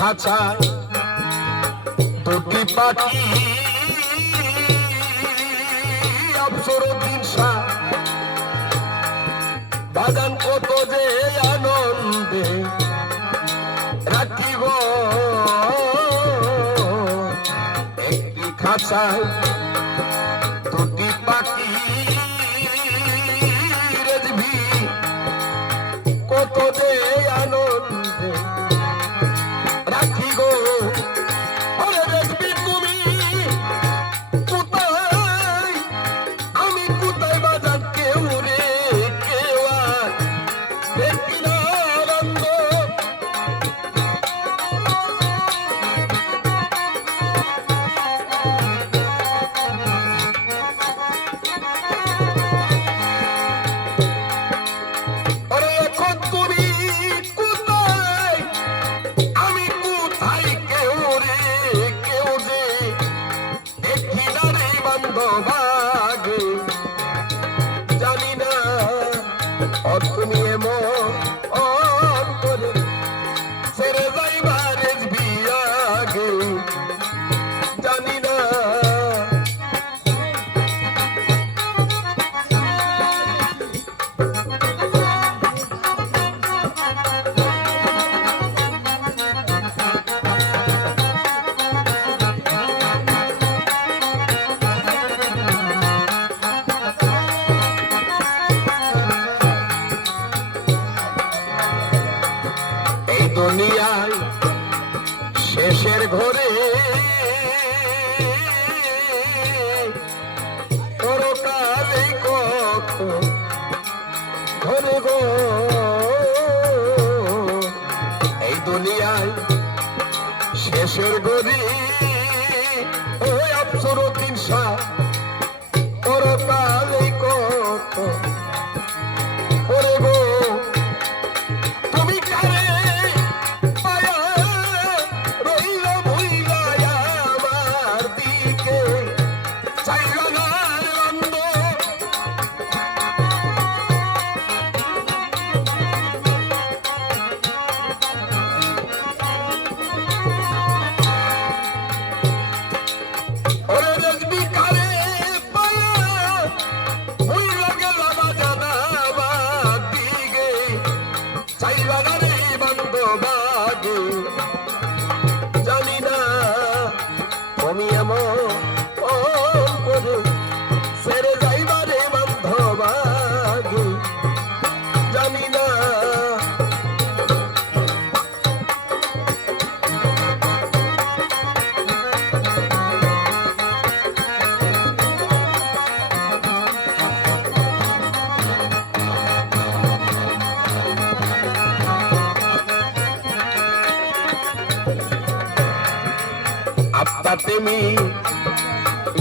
খাঁচায় দুটি পাখি আফসরুদ্দিন শাহ বাগান কত যে আনন্দে রাখিব। একটি খাঁচায় দুটি পাখি কত যে দুনিয়ায় শেষের ঘরে পরকালে কত ঘরে গো। এই দুনিয়ায় শেষের ঘরে চাইবাগানে বান্ধবাগে ফাতেমি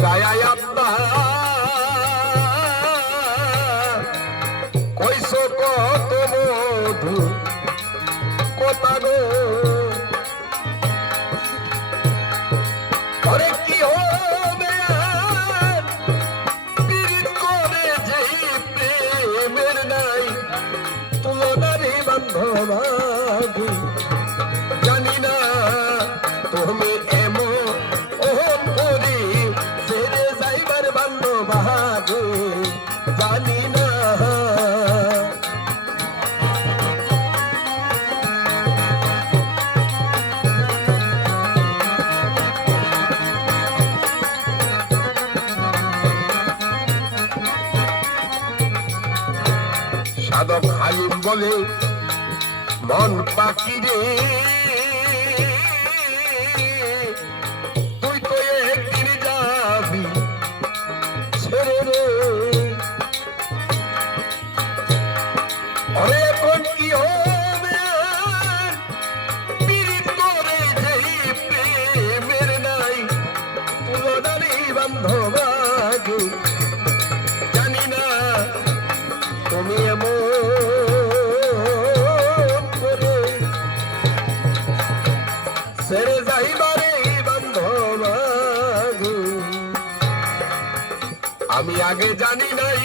গায়া আব্বা। কইছো কত মধু কথা গো। ঘরে কি হবে পীড়িত করে যেই সাধক হালিম বলে মন পাখিরে সেরে যাইবারে বান্ধব আমি আগে জানি নাই